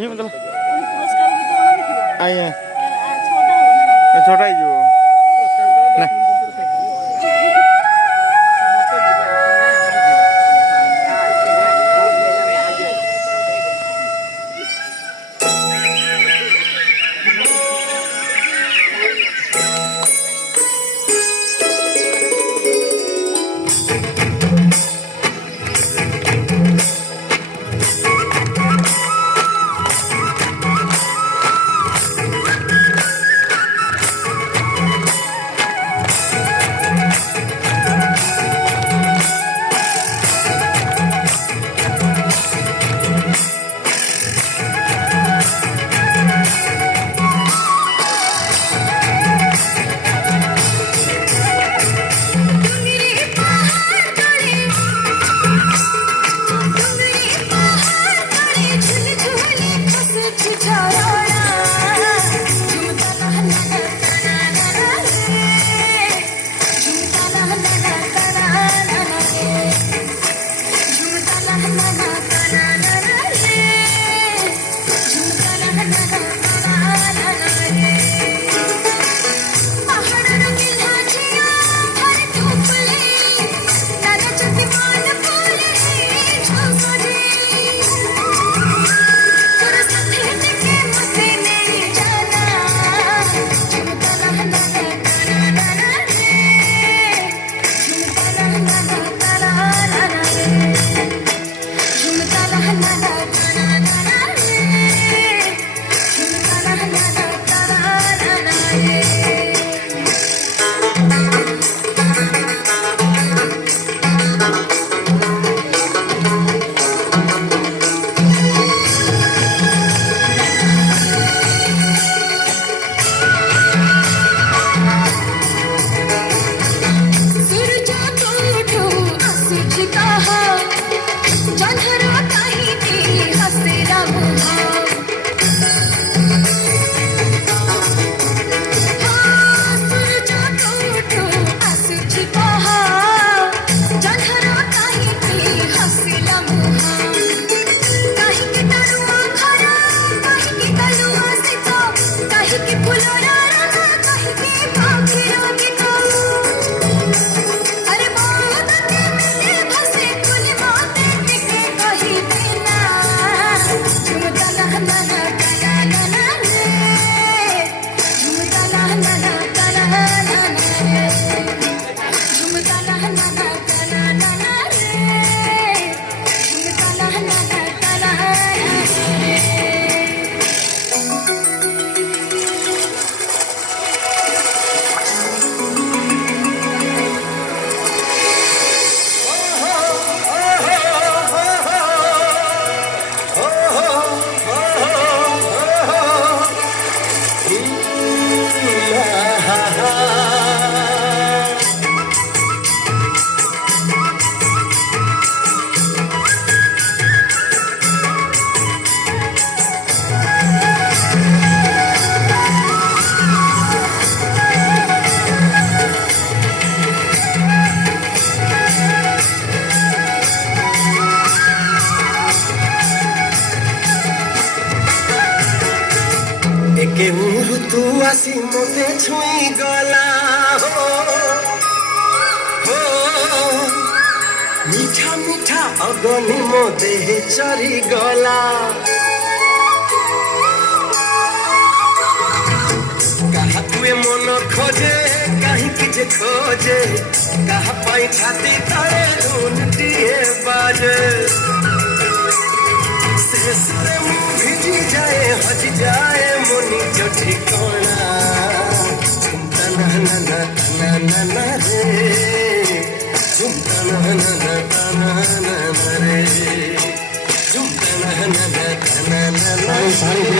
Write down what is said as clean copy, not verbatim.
ये मतलब पुरस्कार वितरण आए छोटा छोटा ही जो ना केहू तू आसी मोते छुई गला हो मीठा मीठा अगनी मोते चरी गला कहा तुए मन खोजे कहीं किजे खोजे कहा पाई छाती तले धुन दिए बाजे शेषरे मुँह भिजी जाए हज जाए मोनी जो ठिकाना तना ना तना ना रे तना ना तना ना रे तना ना तना ना